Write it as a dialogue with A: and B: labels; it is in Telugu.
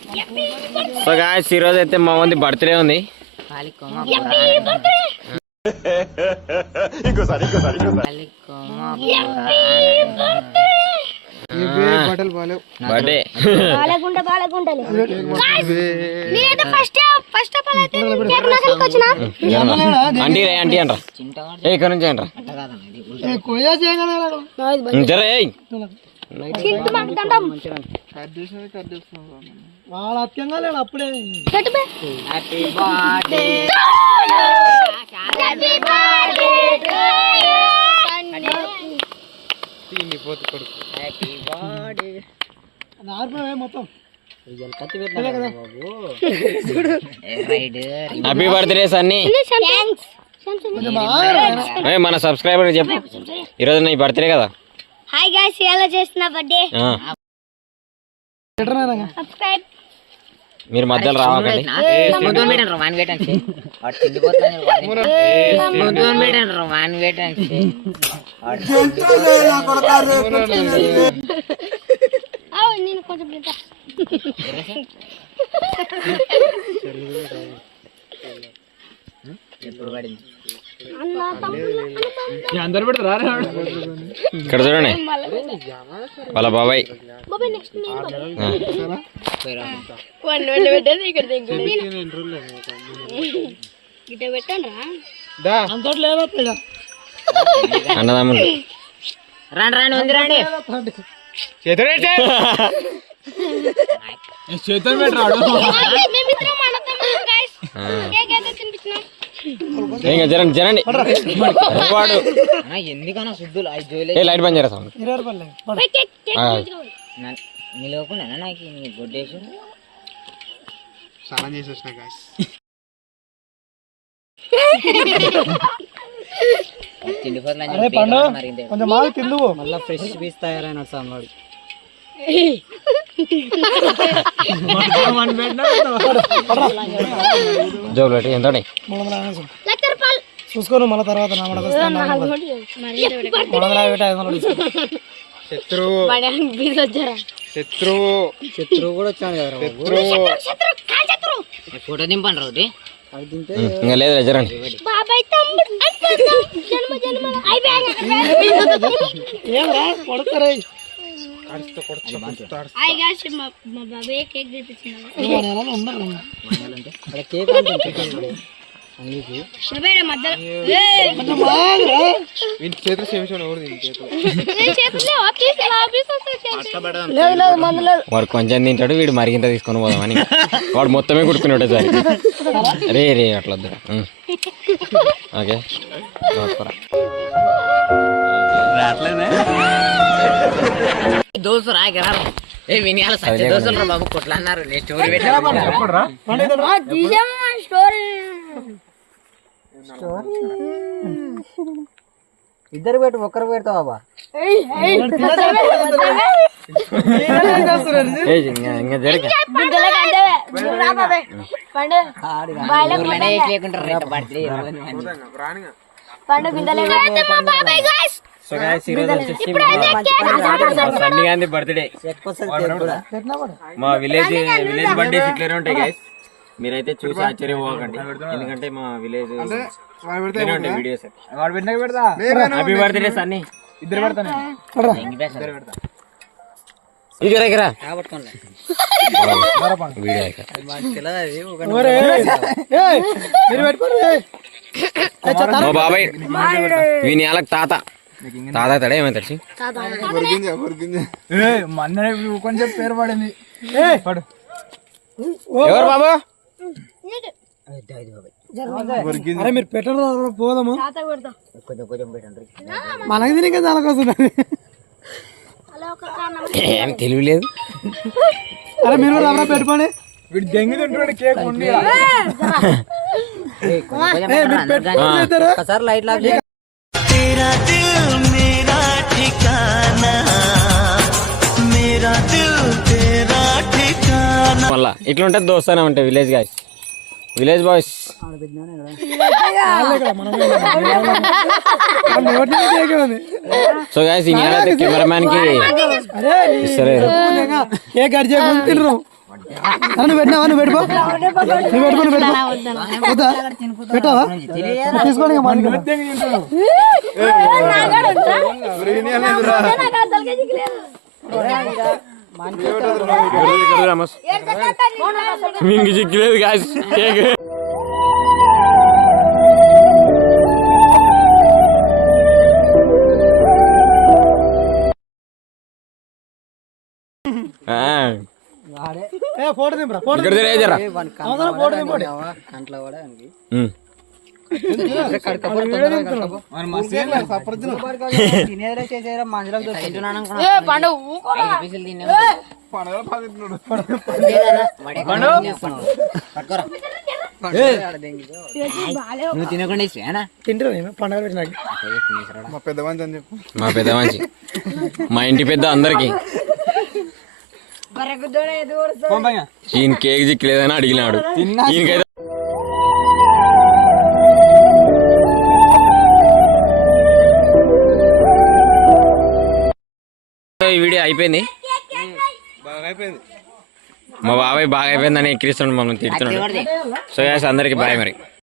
A: సో గాయ్స్ ఈరోజు అయితే మా మంది బర్త్డే ఉంది. బర్త్డే ఆంటీ రే ఆంటీ అంటారా ఇక్కడ నుంచి అంటారా జరే
B: వాళ్ళ అత్యంగా లేడు అప్పుడే. మొత్తం
A: హ్యాపీ బర్త్డే సన్నీ. మన సబ్స్క్రైబర్ చెప్పు ఈరోజు నీ బర్త్డే కదా.
C: హాయ్ గైస్ ఎలా చేస్తున్నా బర్త్డే
A: సబ్స్క్రైబ్. మీరు మధ్యలో రావాలండి.
C: నేను కొంచెం
B: అందరు పెడతారా
A: ఇక్కడ చూడండి వాళ్ళ బాబాయ్. అన్నదమ్ములు
D: రాండి రాండి ఉంది రండి.
B: చేతులు పెట్టరాడు.
A: జరండి జరండి వాడు
D: ఎందుకన్నా శుద్ధులు
A: లైట్ బంద్ చేయరా సౌండ్
D: నిలవకుండా నాకు గొడ్డేసి
B: స్నానం చేసి వచ్చిన గాయ్స్. కొంచెం మాకు తిందు మళ్ళీ ఫ్రెష్ పీస్ తయారైన సామాడు.
A: జోబులు ఎంత
B: చూసుకోను మళ్ళీ తర్వాత శత్రువు కూడా వచ్చాను కదా.
D: ఫోటో దింపండి రోడ్డు
A: ఇంకా లేదు జరండి.
B: ఏమరా కొడతారా
A: వాడు కొంచెం తింటాడు వీడు మరిగింత తీసుకొని పోదామని వాడు మొత్తమే కుడుకున్నాడు సార్. రే రే అట్లా ఓకే
D: దోస్తులు రాయకరా ఏ వినియాల సత్య దోస్తులు రా బాబు కొట్లా అన్నారు. నేను స్టోరీ పెట్టా ఇద్దరు పెట్టు ఒక్కరు పెడతావు బాబా.
A: సన్నీ గాంధీ బర్త్డే మా విలేజ్ బర్త్డేస్ ఇట్లనే ఉంటాయి గైస్. మీరైతే చూసి ఆశ్చర్యపోకండి ఎందుకంటే మా village videos. Happy birthday Sunny.
B: ఇద్దరు పెడతాను
A: మా బాబాయ్ వీని వాళ్ళకి తాత తడే ఏమైతే
B: కొంచెం పేరు పడింది.
A: ఎవరు బాబు
B: అరే మీరు పెట్టరు పోదాము మనకి తిని ఇంకా చాలా కోసం
A: ఏం తెలియలేదు.
B: అరే మీరు ఎవరో పెట్టుకోండి. వీడు దెంగి తింటాడు కేక్
D: ఒకసారి లైట్ లాక్
A: మళ్ళా ఇట్లా ఉంటుంది దోస్తానే ఉంటాయి village guys village boys. So guys ఈ కెమెరామ్యాన్ కి
B: నువ్వు పెట్టినావా నువ్వు పెట్టుకో వద్దా పెట్టావా తీసుకోండి ఇక మనకి
A: మీకు చిక్కలేదు గాయస్ కేక్
B: ఫోటో దింపరా ఫోటో
A: ఇక్కడ జరా
B: ఫోటో దింపండి
D: నువ్వు తినకుండా ఇచ్చేనా
B: తింటారా పండుగ పెట్టినాక
A: మా పెద్ద మంచి మా ఇంటి పెద్ద అందరికి ఈయన కేక్ చిక్కలేదని అడిగినాడు ఈయనకైతే ఈ వీడియో అయిపోయింది మా బాబాయ్ బాగా అయిపోయిందని ఎక్కిరిస్తున్నాడు మమ్మల్ని తిడుతున్నాడు సో యాస్ అందరికి బాయ్ మరి